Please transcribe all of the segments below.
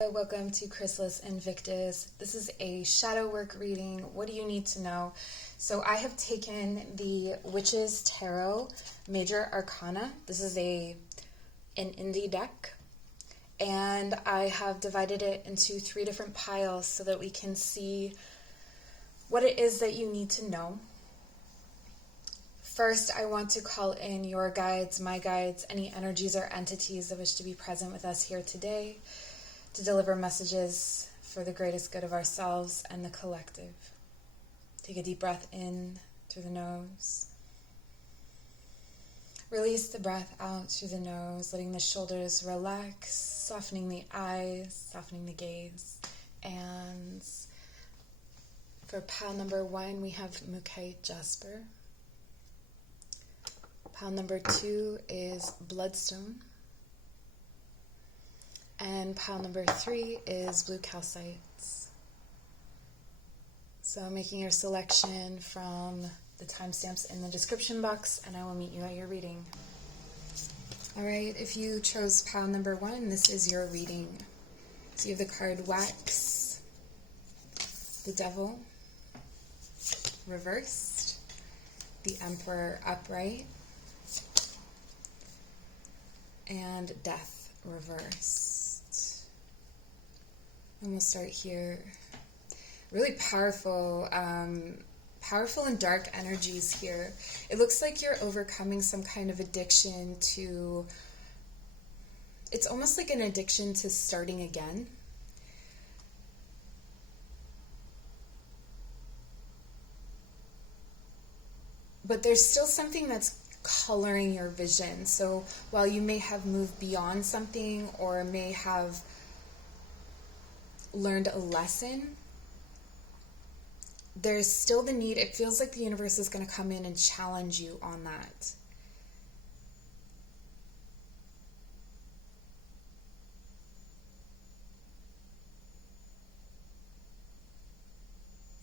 Welcome to Chrysalis Invictus. This is a shadow work reading. What do you need to know? So I have taken the Witch's Tarot Major Arcana. This is an indie deck, and I have divided it into 3 different piles so that we can see what it is that you need to know. First, I want to call in your guides, my guides, any energies or entities that wish to be present with us here today, to deliver messages for the greatest good of ourselves and the collective. Take a deep breath in through the nose. Release the breath out through the nose, letting the shoulders relax, softening the eyes, softening the gaze. And for pile number 1, we have Mookaite Jasper. Pile number 2 is Bloodstone. And pile number 3 is blue calcites. So making your selection from the timestamps in the description box, and I will meet you at your reading. Alright, if you chose pile number 1, this is your reading. So you have the card Wax, the Devil, reversed, the Emperor upright, and Death reversed. And we'll start here. Really powerful and dark energies here. It looks like you're overcoming some kind of addiction to, it's almost like an addiction to starting again. But there's still something that's coloring your vision. So while you may have moved beyond something or may have learned a lesson, there's still the need. It feels like the universe is going to come in and challenge you on that.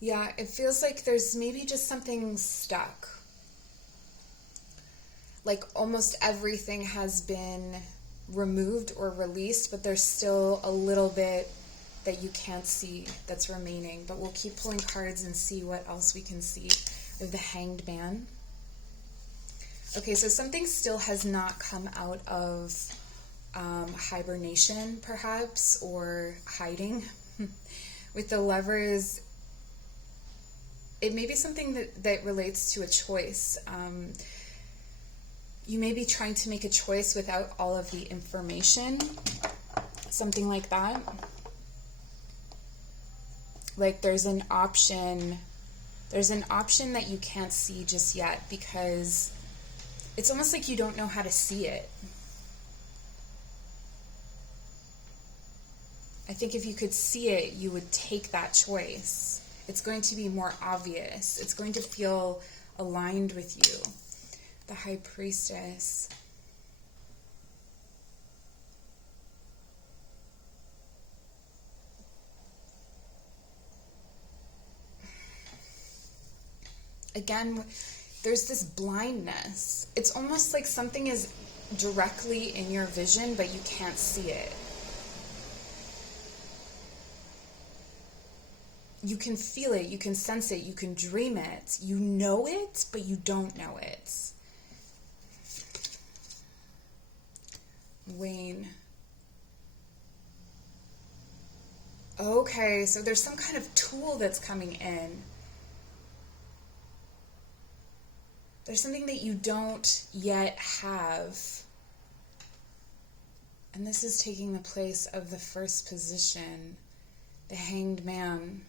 Yeah, it feels like there's maybe just something stuck. Like almost everything has been removed or released, but there's still a little bit that you can't see that's remaining. But we'll keep pulling cards and see what else we can see. We have the Hanged Man. Okay, so something still has not come out of hibernation, perhaps, or hiding. With the Lovers, it may be something that relates to a choice. You may be trying to make a choice without all of the information, something like that. Like there's an option that you can't see just yet because it's almost like you don't know how to see it. I think if you could see it, you would take that choice. It's going to be more obvious. It's going to feel aligned with you. The High Priestess. Again, there's this blindness. It's almost like something is directly in your vision, but you can't see it. You can feel it, you can sense it, you can dream it. You know it, but you don't know it. Wayne. Okay, so there's some kind of tool that's coming in. There's something that you don't yet have. And this is taking the place of the first position, the Hanged Man.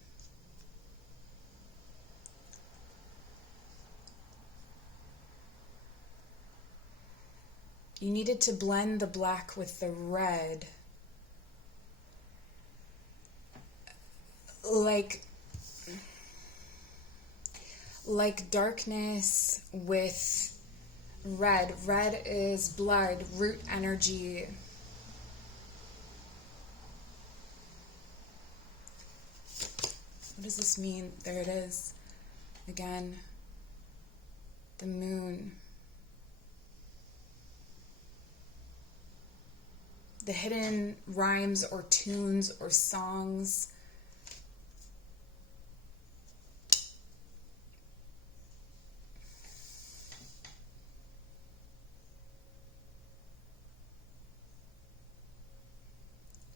You needed to blend the black with the red. Like darkness with red. Red is blood, root energy. What does this mean? There it is. Again, the moon. the hidden rhymes or tunes or songs.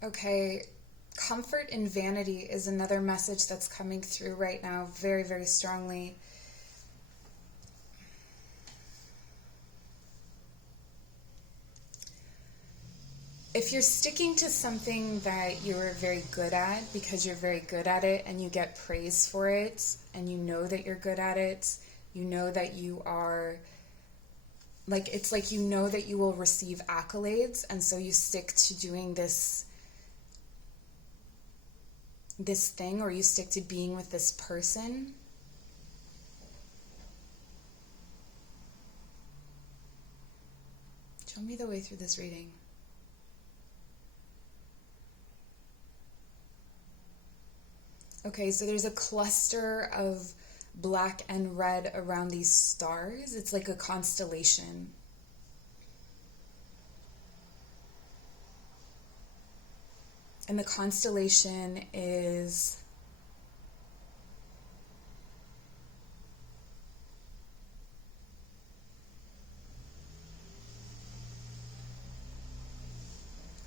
Okay, comfort in vanity is another message that's coming through right now very, very strongly. If you're sticking to something that you're very good at because you're very good at it and you get praise for it and you know that you're good at it, you know that you are, like, it's like you know that you will receive accolades, and so you stick to doing this thing, or you stick to being with this person. Show me the way through this reading. Okay, so there's a cluster of black and red around these stars. It's like a constellation. And the constellation is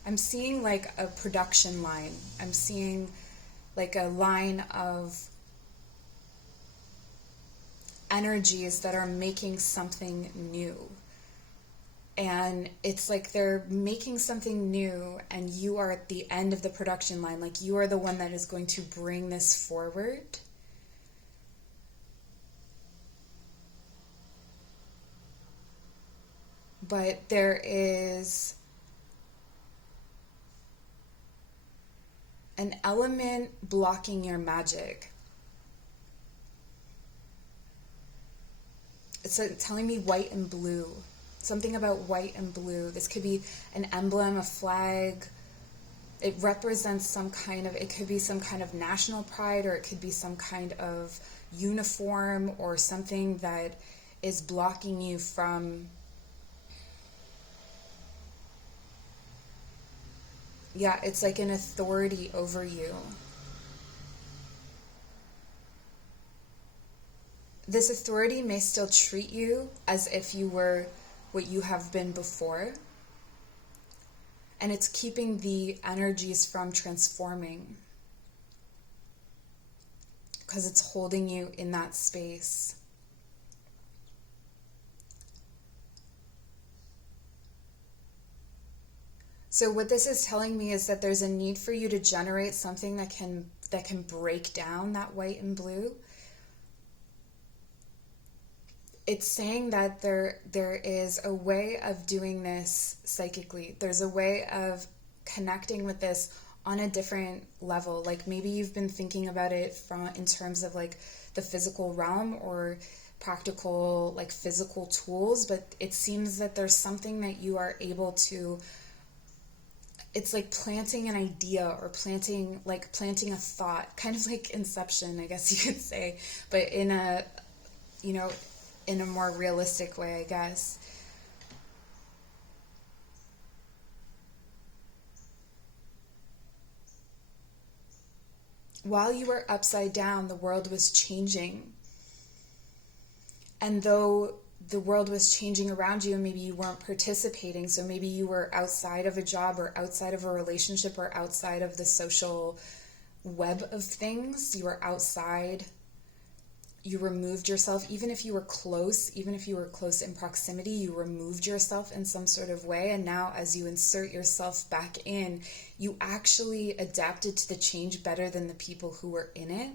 I'm seeing like a production line. I'm seeing like a line of energies that are making something new. And it's like they're making something new, and you are at the end of the production line. Like, you are the one that is going to bring this forward. But there is an element blocking your magic. It's telling me white and blue. Something about white and blue. This could be an emblem, a flag. It represents some kind of, it could be some kind of national pride, or it could be some kind of uniform or something that is blocking you from, yeah, it's like an authority over you. This authority may still treat you as if you were what you have been before. And it's keeping the energies from transforming, because it's holding you in that space. So what this is telling me is that there's a need for you to generate something that can break down that white and blue. It's saying that there is a way of doing this psychically. There's a way of connecting with this on a different level. Like, maybe you've been thinking about it in terms of like the physical realm or practical, like physical tools, but it seems that there's something that you are able to, it's like planting an idea or planting a thought, kind of like Inception, I guess you could say, but in a more realistic way, I guess. While you were upside down, the world was changing. And though the world was changing around you and maybe you weren't participating, so maybe you were outside of a job or outside of a relationship or outside of the social web of things, you were outside, you removed yourself, even if you were close in proximity, you removed yourself in some sort of way. And now as you insert yourself back in, you actually adapted to the change better than the people who were in it.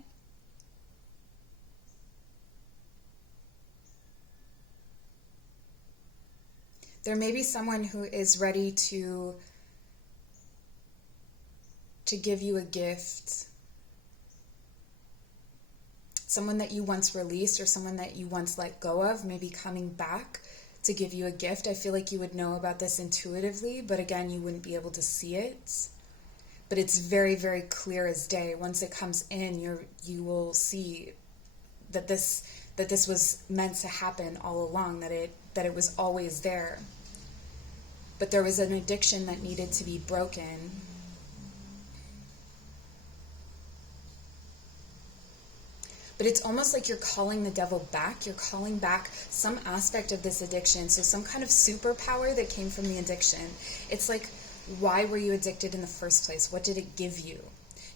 There may be someone who is ready to give you a gift. Someone that you once released or someone that you once let go of may be coming back to give you a gift. I feel like you would know about this intuitively, but again, you wouldn't be able to see it. But it's very, very clear as day. Once it comes in, you will see that this was meant to happen all along, that it was always there. but there was an addiction that needed to be broken. But it's almost like you're calling the devil back. You're calling back some aspect of this addiction. So some kind of superpower that came from the addiction. It's like, why were you addicted in the first place? What did it give you?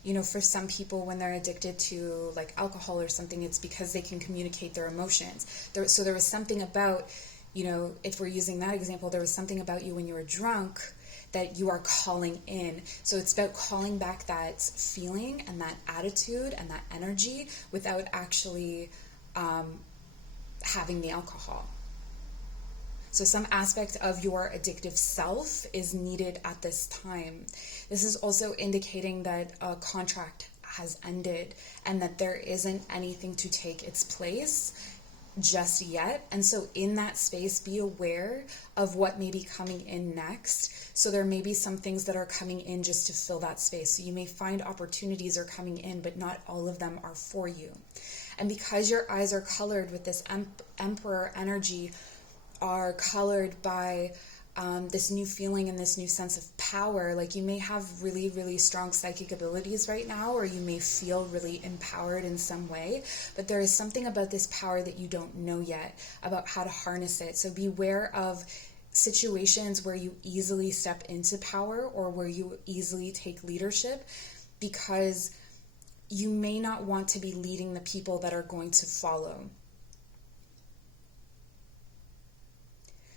You know, for some people, when they're addicted to like alcohol or something, it's because they can communicate their emotions. So there was something about, you know, if we're using that example, there was something about you when you were drunk that you are calling in. So it's about calling back that feeling and that attitude and that energy without actually having the alcohol. So some aspect of your addictive self is needed at this time. This is also indicating that a contract has ended and that there isn't anything to take its place just yet. And so in that space, be aware of what may be coming in next. So there may be some things that are coming in just to fill that space. So you may find opportunities are coming in, but not all of them are for you. And because your eyes are colored with this emperor energy, are colored by this new feeling and this new sense of power. Like you may have really, really strong psychic abilities right now, or you may feel really empowered in some way, but there is something about this power that you don't know yet about how to harness it. So beware of situations where you easily step into power or where you easily take leadership, because you may not want to be leading the people that are going to follow.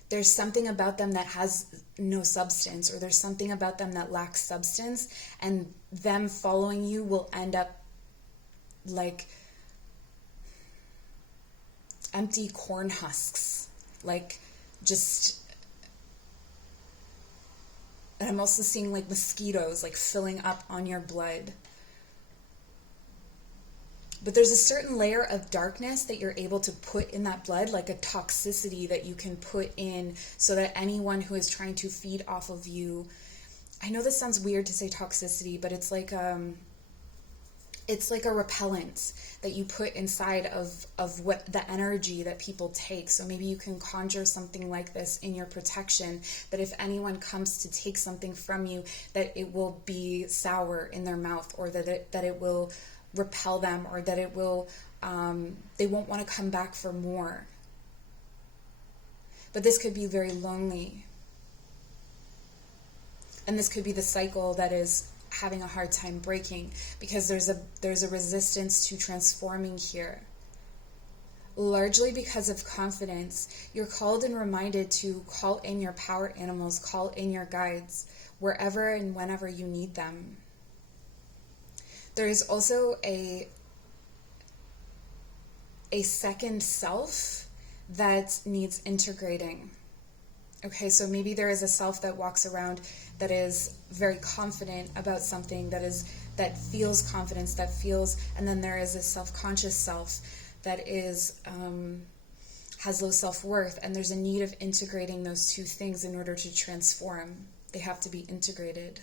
There's something about them that has no substance, or there's something about them that lacks substance, and them following you will end up like empty corn husks, like just, and I'm also seeing like mosquitoes like filling up on your blood. But there's a certain layer of darkness that you're able to put in that blood, like a toxicity that you can put in so that anyone who is trying to feed off of you, I know this sounds weird to say toxicity, but it's like a repellent that you put inside of what the energy that people take. So maybe you can conjure something like this in your protection, that if anyone comes to take something from you, that it will be sour in their mouth, or that it will repel them, or that it will they won't want to come back for more. But this could be very lonely, and this could be the cycle that is having a hard time breaking, because there's a resistance to transforming here, largely because of confidence. You're called and reminded to call in your power animals, call in your guides wherever and whenever you need them. There is also a second self that needs integrating. Okay, so maybe there is a self that walks around that is very confident about something, that feels confidence, and then there is a self-conscious self that is has low self-worth, and there's a need of integrating those two things in order to transform. They have to be integrated.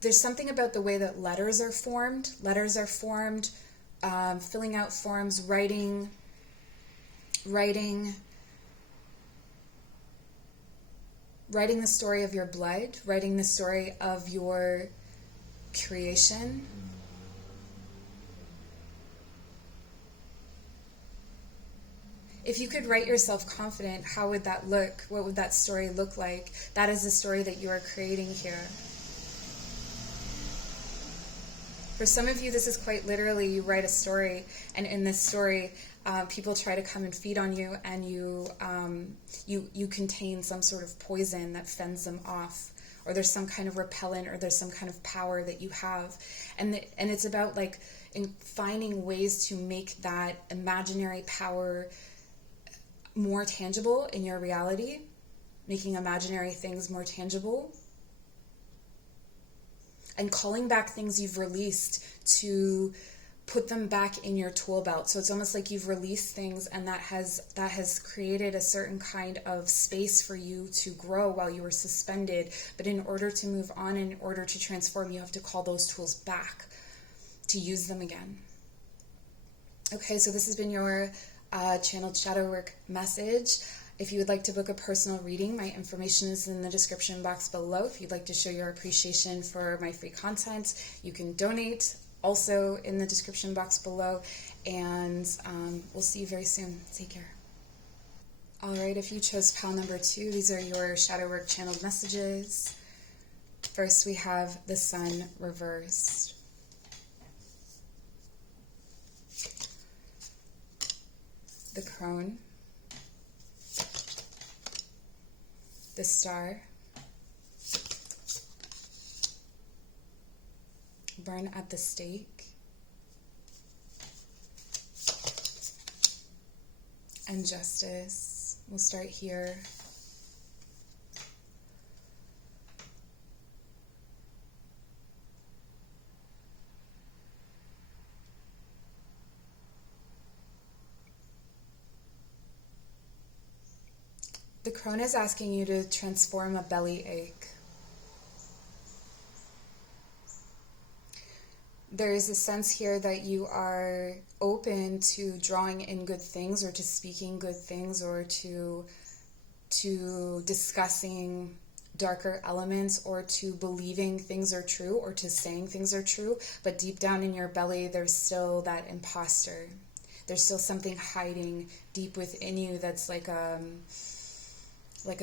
There's something about the way that letters are formed. Filling out forms, writing the story of your blood, writing the story of your creation. If you could write yourself confident, how would that look? What would that story look like? That is the story that you are creating here. For some of you, this is quite literally, you write a story, and in this story, people try to come and feed on you, and you contain some sort of poison that fends them off, or there's some kind of repellent, or there's some kind of power that you have, and it's about like finding ways to make that imaginary power more tangible in your reality, making imaginary things more tangible. And calling back things you've released to put them back in your tool belt. So it's almost like you've released things, and that has created a certain kind of space for you to grow while you were suspended. But in order to move on, in order to transform, you have to call those tools back. use them again. Okay, so this has been your channeled shadow work message. If you would like to book a personal reading, my information is in the description box below. If you'd like to show your appreciation for my free content, you can donate, also in the description box below. And we'll see you very soon. Take care. All right, if you chose pile number 2, these are your shadow work channeled messages. First, we have the Sun reversed. The Crone. The Star. Burn at the Stake. And Justice. We'll start here. The Crone is asking you to transform a belly ache. There is a sense here that you are open to drawing in good things, or to speaking good things, or to discussing darker elements, or to believing things are true, or to saying things are true. But deep down in your belly, there's still that imposter. There's still something hiding deep within you that's like a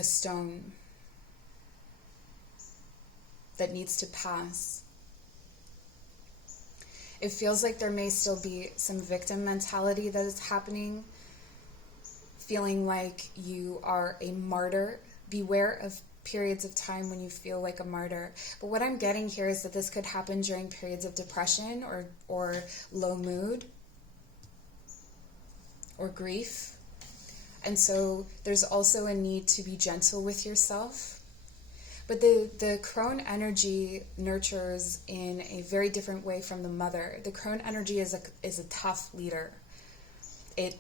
stone that needs to pass. It feels like there may still be some victim mentality that is happening, feeling like you are a martyr. Beware of periods of time when you feel like a martyr. But what I'm getting here is that this could happen during periods of depression or low mood or grief. And so there's also a need to be gentle with yourself. But the Crone energy nurtures in a very different way from the mother. The Crone energy is a tough leader. It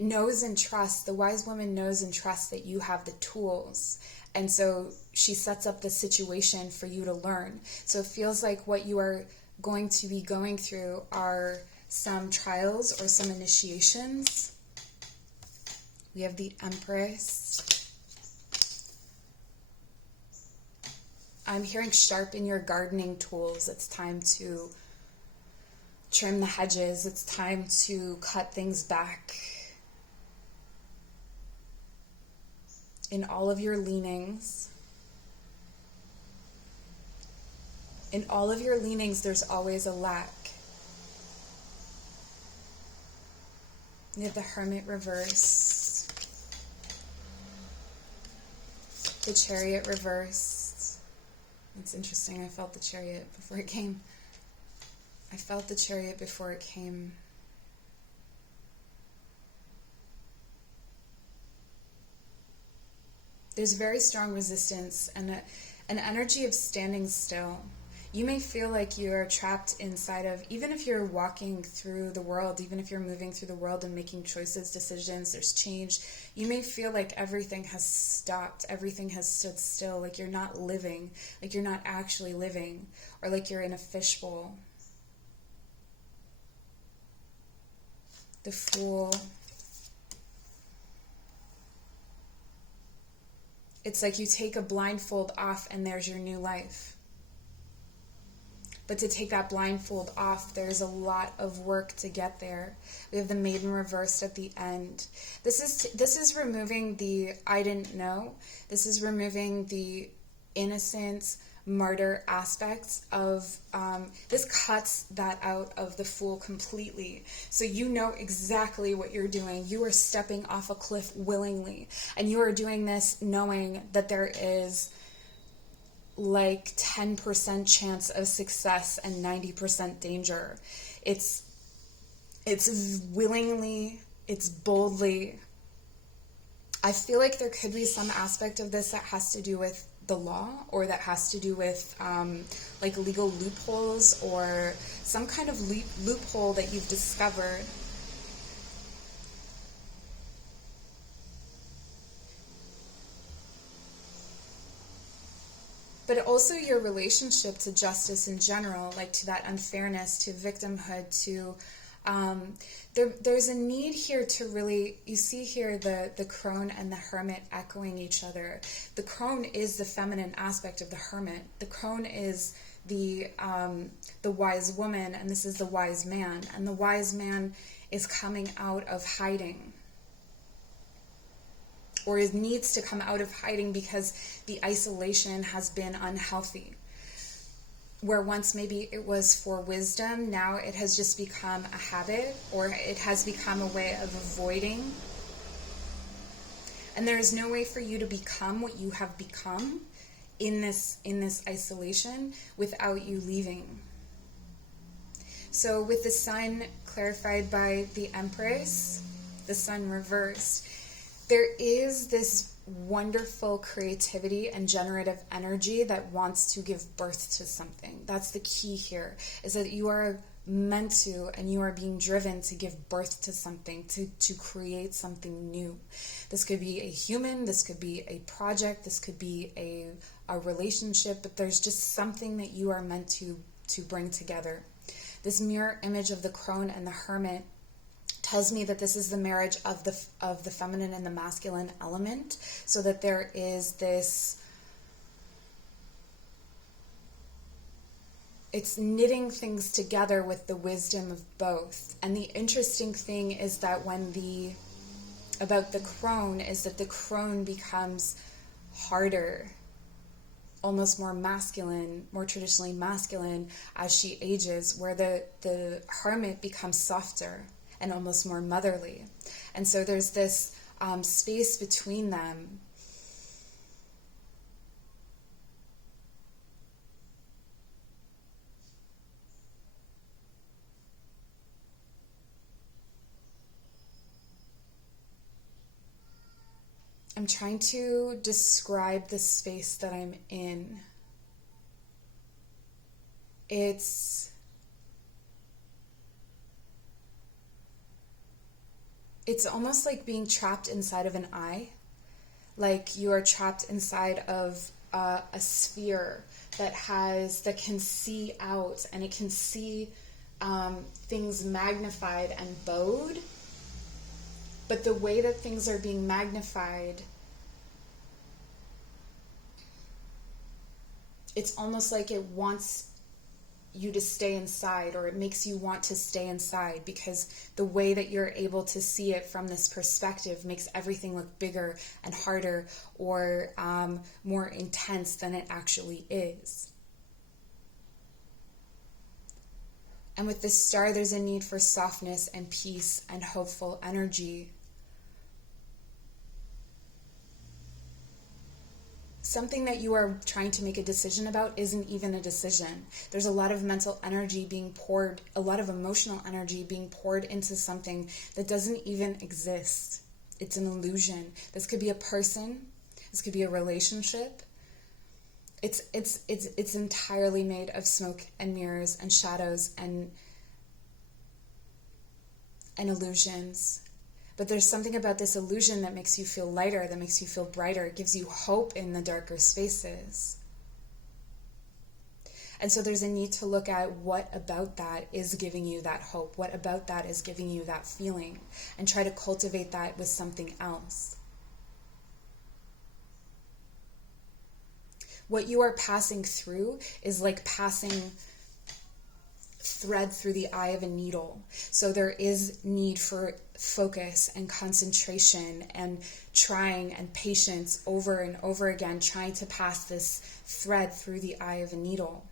knows and trusts, the wise woman knows and trusts that you have the tools. And so she sets up the situation for you to learn. So it feels like what you are going to be going through are some trials or some initiations. We have the Empress. I'm hearing sharpen your gardening tools. It's time to trim the hedges. It's time to cut things back. In all of your leanings. In all of your leanings, there's always a lack. You have the Hermit reversed. The Chariot reversed. It's interesting. I felt the Chariot before it came. I felt the Chariot before it came. There's very strong resistance and an energy of standing still. You may feel like you are trapped inside of, even if you're walking through the world, even if you're moving through the world and making choices, decisions, there's change, you may feel like everything has stopped, everything has stood still, like you're not living, like you're not actually living, or like you're in a fishbowl. The Fool. It's like you take a blindfold off and there's your new life. But to take that blindfold off, there's a lot of work to get there. We have the Maiden reversed at the end. This is removing the I didn't know. This is removing the innocence, martyr aspects of, this cuts that out of the Fool completely. So you know exactly what you're doing. You are stepping off a cliff willingly. And you are doing this knowing that there is like 10% chance of success and 90% danger. It's willingly, it's boldly. I feel like there could be some aspect of this that has to do with the law, or that has to do with like legal loopholes, or some kind of loophole that you've discovered. but also your relationship to justice in general, like to that unfairness, to victimhood, to there's a need here to really, you see here the crone and the hermit echoing each other. The crone is the feminine aspect of the hermit. The crone is the wise woman, and this is the wise man. And the wise man is coming out of hiding, or it needs to come out of hiding because the isolation has been unhealthy. Where once maybe it was for wisdom, now it has just become a habit, or it has become a way of avoiding. And there is no way for you to become what you have become in this isolation without you leaving. So with the sun clarified by the Empress, the sun reversed, there is this wonderful creativity and generative energy that wants to give birth to something. That's the key here, is that you are meant to, and you are being driven to give birth to something, to create something new. This could be a human, this could be a project, this could be a relationship, but there's just something that you are meant to bring together. This mirror image of the crone and the hermit tells me that this is the marriage of the feminine and the masculine element, so that there is this, it's knitting things together with the wisdom of both. And the interesting thing is that about the crone is that the crone becomes harder, almost more masculine, more traditionally masculine as she ages, where the hermit becomes softer and almost more motherly. And so there's this space between them. I'm trying to describe the space that I'm in. It's almost like being trapped inside of an eye, like you are trapped inside of a sphere that can see out, and it can see things magnified and bowed. But the way that things are being magnified, it's almost like it wants you to stay inside, or it makes you want to stay inside, because the way that you're able to see it from this perspective makes everything look bigger and harder, or more intense than it actually is. And with this star, there's a need for softness and peace and hopeful energy. Something that you are trying to make a decision about isn't even a decision. There's a lot of mental energy being poured, a lot of emotional energy being poured into something that doesn't even exist. It's an illusion. This could be a person. This could be a relationship. It's entirely made of smoke and mirrors and shadows and illusions. But there's something about this illusion that makes you feel lighter, that makes you feel brighter. It gives you hope in the darker spaces. And so there's a need to look at what about that is giving you that hope, what about that is giving you that feeling, and try to cultivate that with something else. What you are passing through is like passing thread through the eye of a needle. So there is need for focus and concentration and trying and patience over and over again, trying to pass this thread through the eye of a needle.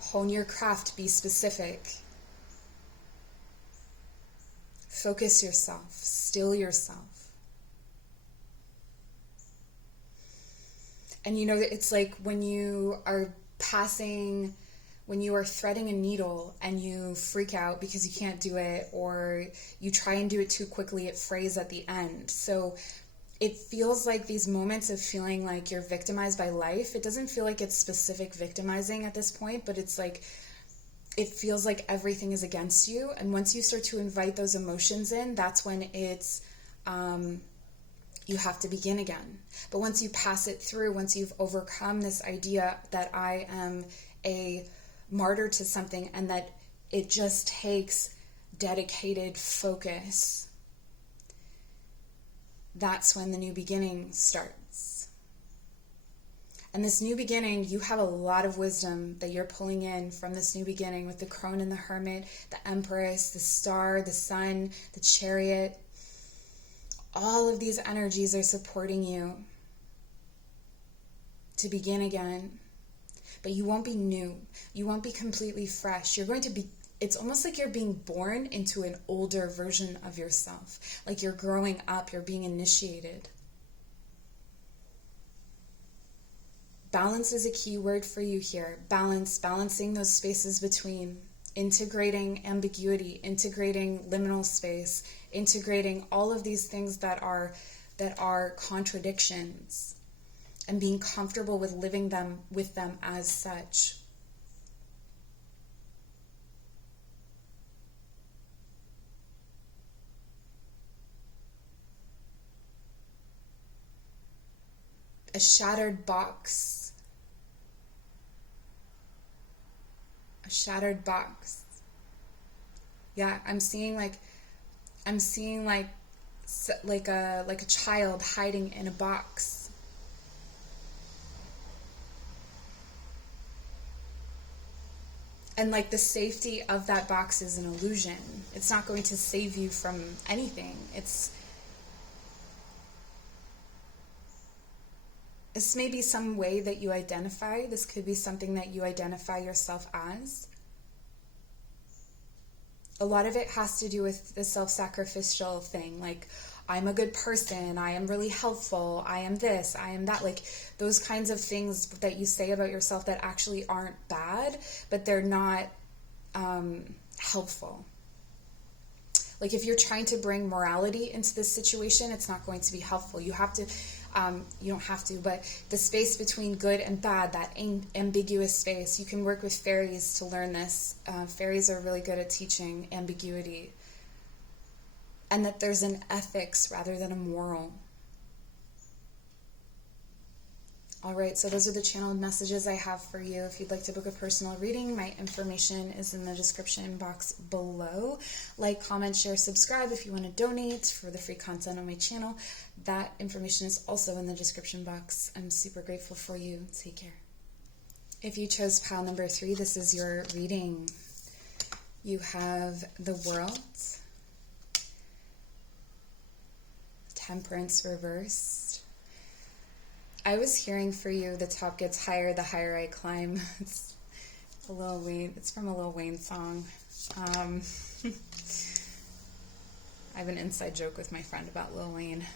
Hone your craft, be specific. Focus yourself, still yourself. And you know, it's like when you are threading a needle and you freak out because you can't do it, or you try and do it too quickly, it frays at the end. So it feels like these moments of feeling like you're victimized by life. It doesn't feel like it's specific victimizing at this point, but it's like, it feels like everything is against you. And once you start to invite those emotions in, that's when it's you have to begin again. But once you pass it through, once you've overcome this idea that I am a martyr to something and that it just takes dedicated focus, that's when the new beginning starts. And this new beginning, you have a lot of wisdom that you're pulling in from this new beginning with the crone and the hermit, the empress, the star, the sun, the chariot. All of these energies are supporting you to begin again. But you won't be new. You won't be completely fresh. You're going to be, it's almost like you're being born into an older version of yourself. Like you're growing up, you're being initiated. Balance is a key word for you here. Balance, balancing those spaces between, integrating ambiguity, integrating liminal space, integrating all of these things that are contradictions, and being comfortable with living with them as such. A shattered box. A shattered box. Yeah, I'm seeing like a child hiding in a box. And like the safety of that box is an illusion. It's not going to save you from anything. This may be some way that you identify. This could be something that you identify yourself as. A lot of it has to do with the self-sacrificial thing. Like, I'm a good person. I am really helpful. I am this. I am that. Like, those kinds of things that you say about yourself that actually aren't bad, but they're not helpful. Like, if you're trying to bring morality into this situation, it's not going to be helpful. You have to... you don't have to, but the space between good and bad, that ambiguous space, you can work with fairies to learn this. Fairies are really good at teaching ambiguity. And that there's an ethics rather than a moral. All right, so those are the channeled messages I have for you. If you'd like to book a personal reading, my information is in the description box below. Like, comment, share, subscribe if you want to donate for the free content on my channel. That information is also in the description box. I'm super grateful for you. Take care. If you chose pile number 3, this is your reading. You have the World, Temperance reversed. I was hearing for you, the top gets higher, the higher I climb. It's a Lil Wayne. It's from a Lil Wayne song. I have an inside joke with my friend about Lil Wayne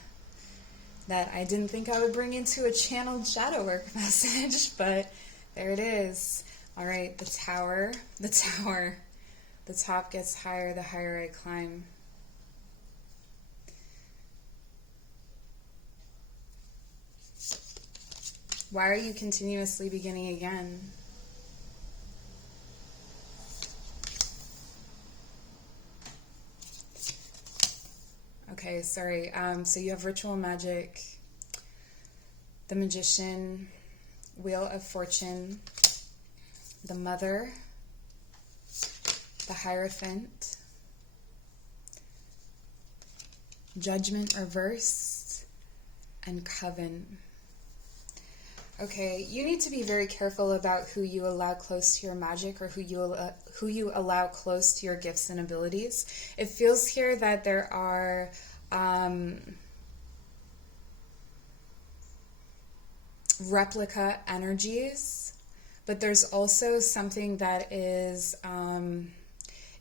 that I didn't think I would bring into a channeled shadow work message, but there it is. All right, the tower. The top gets higher, the higher I climb. Why are you continuously beginning again? Okay, sorry. So you have ritual magic, the Magician, Wheel of Fortune, the Mother, the Hierophant, Judgment reversed, and Coven. Okay, you need to be very careful about who you allow close to your magic or who you allow close to your gifts and abilities. It feels here that there are replica energies, but there's also something that is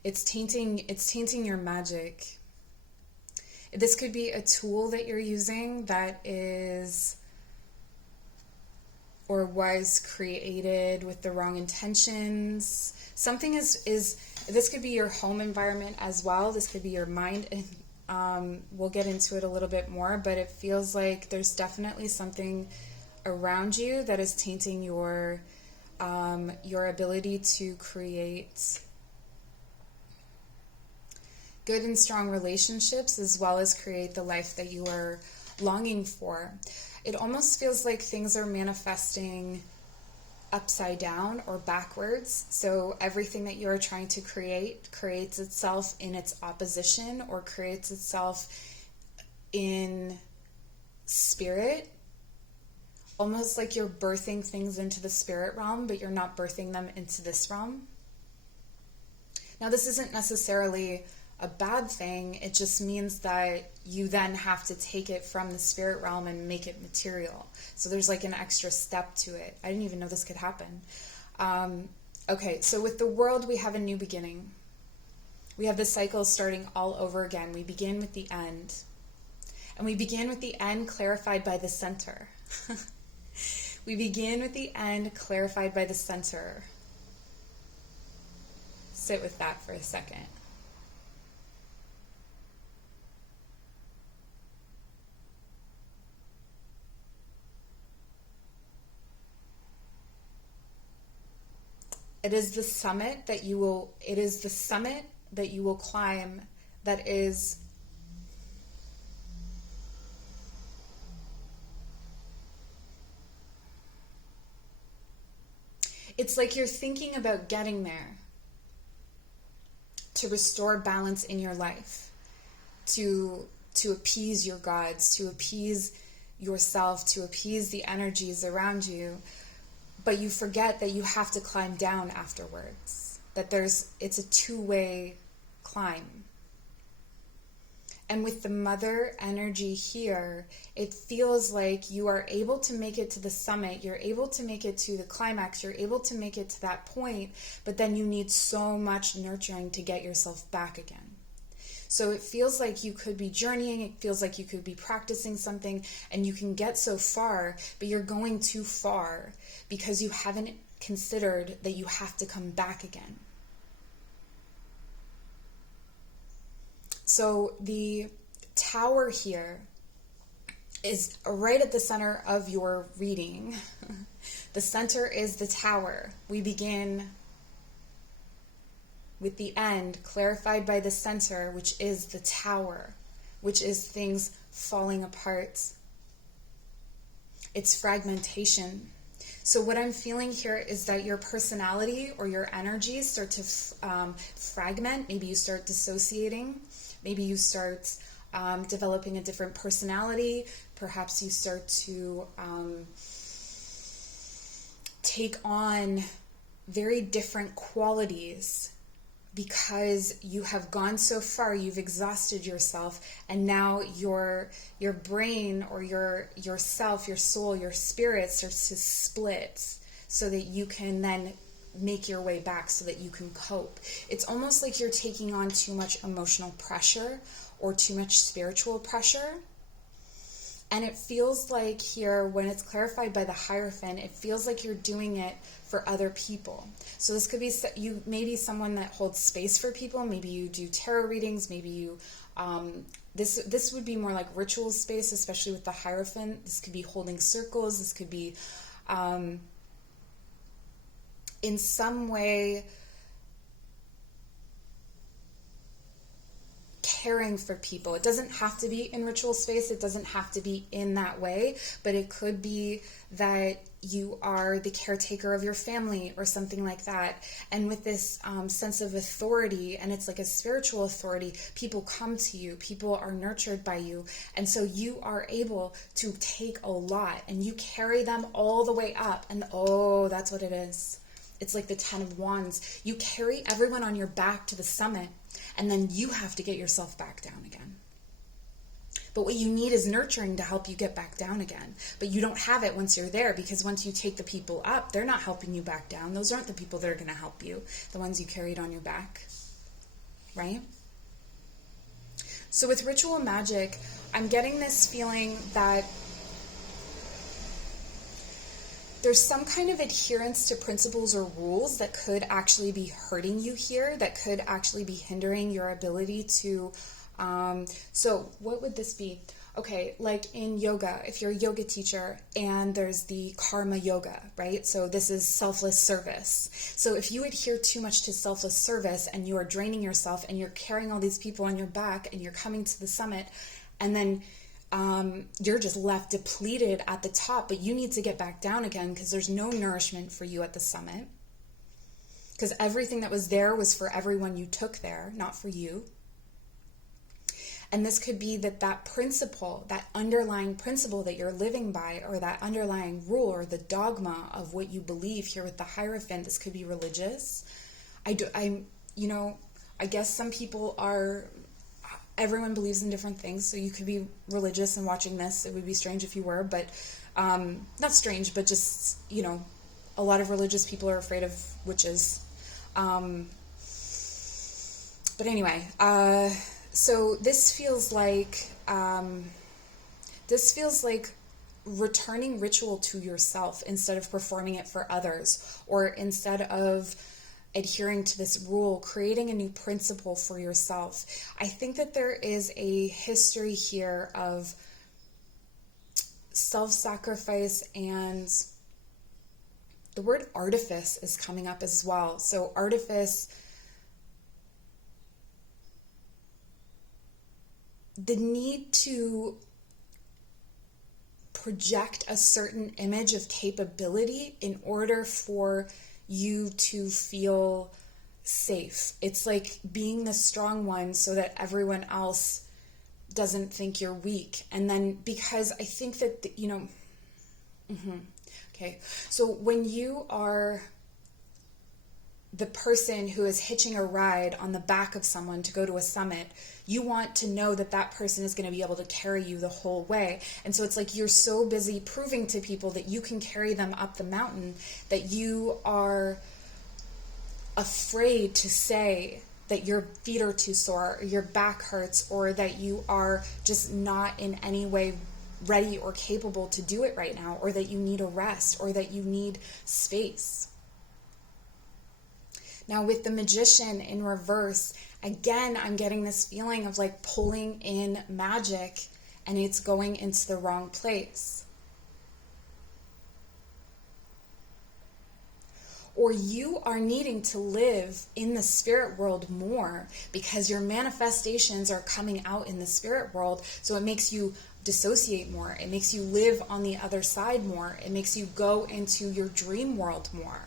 it's tainting your magic. This could be a tool that you're using that is or was created with the wrong intentions. Something is this could be your home environment as well. This could be your mind. We'll get into it a little bit more, but it feels like there's definitely something around you that is tainting your ability to create good and strong relationships, as well as create the life that you are longing for. It almost feels like things are manifesting upside down or backwards. So everything that you're trying to create creates itself in its opposition or creates itself in spirit. Almost like you're birthing things into the spirit realm, but you're not birthing them into this realm. Now, this isn't necessarily a bad thing. It just means that you then have to take it from the spirit realm and make it material. So there's like an extra step to it. I didn't even know this could happen. Okay, so with the world, we have a new beginning. We have the cycle starting all over again. We begin with the end. And we begin with the end clarified by the center. We begin with the end clarified by the center. Sit with that for a second. It is the summit that you will climb that is it's like you're thinking about getting there to restore balance in your life, to appease your gods, to appease yourself, to appease the energies around you. But you forget that you have to climb down afterwards, that it's a two-way climb. And with the mother energy here, it feels like you are able to make it to the summit, you're able to make it to the climax, you're able to make it to that point, but then you need so much nurturing to get yourself back again. So it feels like you could be journeying, it feels like you could be practicing something, and you can get so far, but you're going too far because you haven't considered that you have to come back again. So the tower here is right at the center of your reading. The center is the tower. We begin with the end clarified by the center, which is the tower, which is things falling apart. It's fragmentation. So what I'm feeling here is that your personality or your energies start to fragment. Maybe you start dissociating. Maybe you start developing a different personality. Perhaps you start to take on very different qualities because you have gone so far, you've exhausted yourself, and now your brain or your self, your soul, your spirit starts to split so that you can then make your way back, so that you can cope. It's almost like you're taking on too much emotional pressure or too much spiritual pressure. And it feels like here, when it's clarified by the Hierophant, it feels like you're doing it for other people. So this could be you, maybe someone that holds space for people. Maybe you do tarot readings. Maybe you this would be more like ritual space, especially with the Hierophant. This could be holding circles. This could be in some way caring for people. It doesn't have to be in ritual space. It doesn't have to be in that way, but it could be that you are the caretaker of your family or something like that. And with this sense of authority, and it's like a spiritual authority, people come to you, people are nurtured by you. And so you are able to take a lot and you carry them all the way up. And oh, that's what it is. It's like the 10 of Wands. You carry everyone on your back to the summit, and then you have to get yourself back down again. But what you need is nurturing to help you get back down again. But you don't have it once you're there, because once you take the people up, they're not helping you back down. Those aren't the people that are going to help you, the ones you carried on your back, right? So with ritual magic, I'm getting this feeling that there's some kind of adherence to principles or rules that could actually be hurting you here, that could actually be hindering your ability to, so what would this be? Okay, like in yoga, if you're a yoga teacher and there's the karma yoga, right? So this is selfless service. So if you adhere too much to selfless service and you are draining yourself and you're carrying all these people on your back and you're coming to the summit, and then you're just left depleted at the top, but you need to get back down again because there's no nourishment for you at the summit. Because everything that was there was for everyone you took there, not for you. And this could be that principle, that underlying principle that you're living by, or that underlying rule or the dogma of what you believe here with the Hierophant. This could be religious. I guess some people are, everyone believes in different things. So you could be religious and watching this. It would be strange if you were, but not strange, but just, a lot of religious people are afraid of witches. But anyway, so this feels like returning ritual to yourself instead of performing it for others, or instead of adhering to this rule, creating a new principle for yourself. I think that there is a history here of self-sacrifice, and the word artifice is coming up as well. So artifice, the need to project a certain image of capability in order for you to feel safe. It's like being the strong one so that everyone else doesn't think you're weak. And then because I think that, okay, so when you are the person who is hitching a ride on the back of someone to go to a summit, you want to know that that person is going to be able to carry you the whole way. And so it's like you're so busy proving to people that you can carry them up the mountain that you are afraid to say that your feet are too sore, or your back hurts, or that you are just not in any way ready or capable to do it right now, or that you need a rest, or that you need space. Now with the Magician in reverse, again, I'm getting this feeling of like pulling in magic and it's going into the wrong place. Or you are needing to live in the spirit world more because your manifestations are coming out in the spirit world. So it makes you dissociate more. It makes you live on the other side more. It makes you go into your dream world more.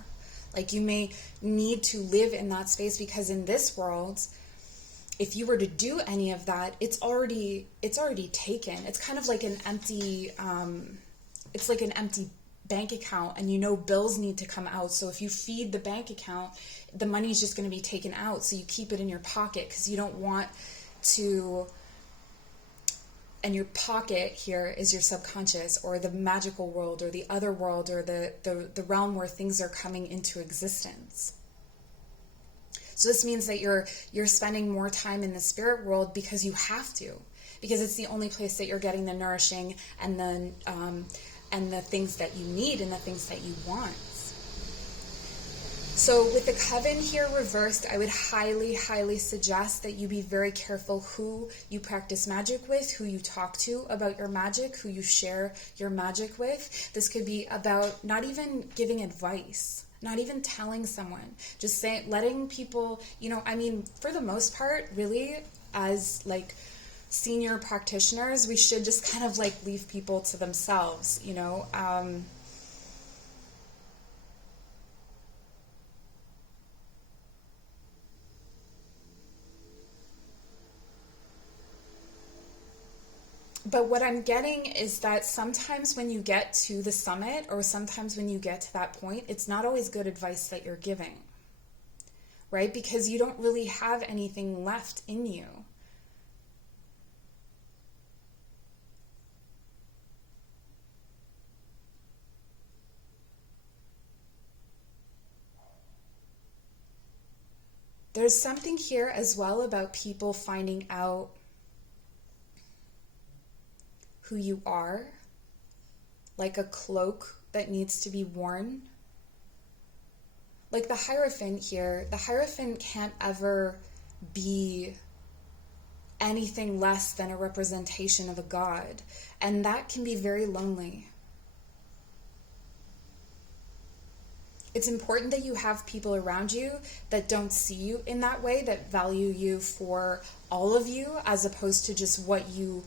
Like you may need to live in that space because in this world, if you were to do any of that, it's already taken. It's kind of like an empty, it's like an empty bank account, and bills need to come out. So if you feed the bank account, the money is just going to be taken out. So you keep it in your pocket because you don't want to. And your pocket here is your subconscious, or the magical world, or the other world, or the realm where things are coming into existence. So this means that you're spending more time in the spirit world because you have to, because it's the only place that you're getting the nourishing and the things that you need and the things that you want. So with the Coven here reversed, I would highly, highly suggest that you be very careful who you practice magic with, who you talk to about your magic, who you share your magic with. This could be about not even giving advice, not even telling someone, just letting people, for the most part, really, as like senior practitioners, we should just kind of like leave people to themselves, But what I'm getting is that sometimes when you get to the summit, or sometimes when you get to that point, it's not always good advice that you're giving, right? Because you don't really have anything left in you. There's something here as well about people finding out who you are, like a cloak that needs to be worn. Like the Hierophant here, the Hierophant can't ever be anything less than a representation of a god, and that can be very lonely. It's important that you have people around you that don't see you in that way, that value you for all of you, as opposed to just what you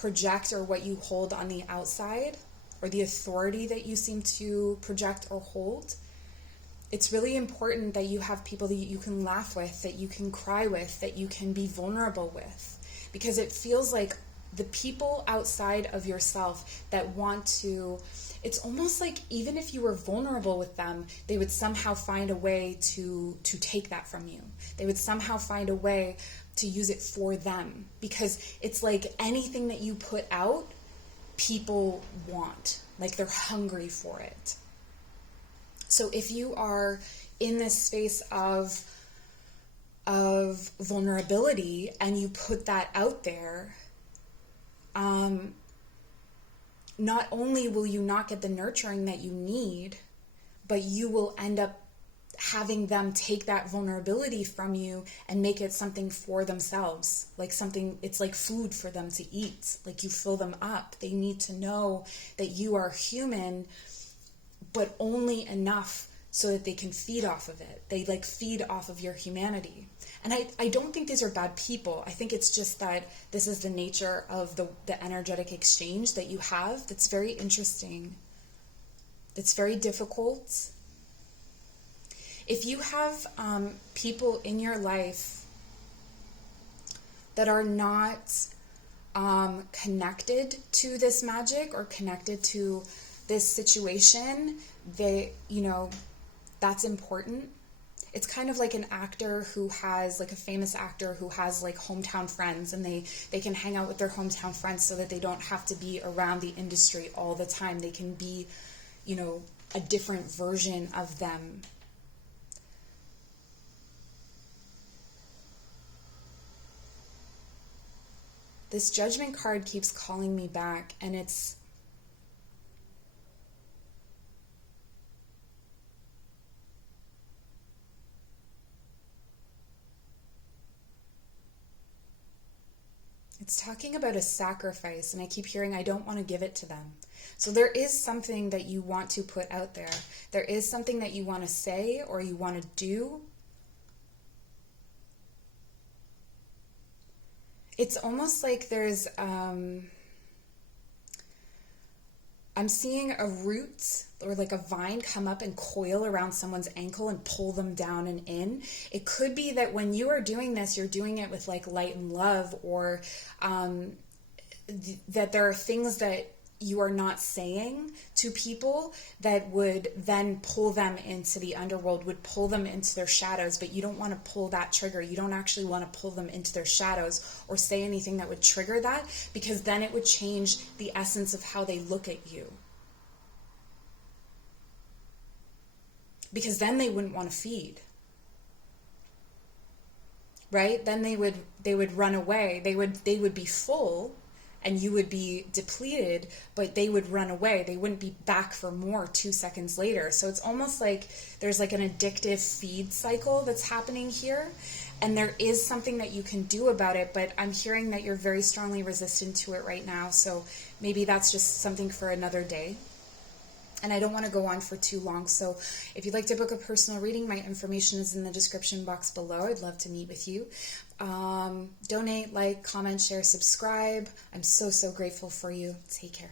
project or what you hold on the outside, or the authority that you seem to project or hold, it's really important that you have people that you can laugh with, that you can cry with, that you can be vulnerable with. Because it feels like the people outside of yourself that want to, it's almost like even if you were vulnerable with them, they would somehow find a way to take that from you. They would somehow find a way to use it for them. Because it's like anything that you put out, people want. Like they're hungry for it. So if you are in this space of vulnerability and you put that out there, not only will you not get the nurturing that you need, but you will end up having them take that vulnerability from you and make it something for themselves. Like something, it's like food for them to eat. Like you fill them up. They need to know that you are human, but only enough so that they can feed off of it. They like feed off of your humanity. And I don't think these are bad people. I think it's just that this is the nature of the energetic exchange that you have that's very interesting. That's very difficult. If you have people in your life that are not connected to this magic or connected to this situation, that's important. It's kind of like an actor who has, like a famous actor who has like hometown friends, and they can hang out with their hometown friends so that they don't have to be around the industry all the time. They can be, a different version of them. This Judgment card keeps calling me back, and it's talking about a sacrifice, and I keep hearing I don't want to give it to them. So there is something that you want to put out there. There is something that you want to say or you want to do. It's almost like there's, I'm seeing a root or like a vine come up and coil around someone's ankle and pull them down and in. It could be that when you are doing this, you're doing it with like light and love, or that there are things that you are not saying to people that would then pull them into the underworld, would pull them into their shadows, but you don't want to pull that trigger. You don't actually want to pull them into their shadows or say anything that would trigger that, because then it would change the essence of how they look at you. Because then they wouldn't want to feed. Right? Then they would run away. They would be full, and you would be depleted, but they would run away. They wouldn't be back for more 2 seconds later. So it's almost like there's like an addictive feed cycle that's happening here. And there is something that you can do about it, but I'm hearing that you're very strongly resistant to it right now. So maybe that's just something for another day. And I don't want to go on for too long. So if you'd like to book a personal reading, my information is in the description box below. I'd love to meet with you. Donate, like, comment, share, subscribe. I'm so, so grateful for you. Take care.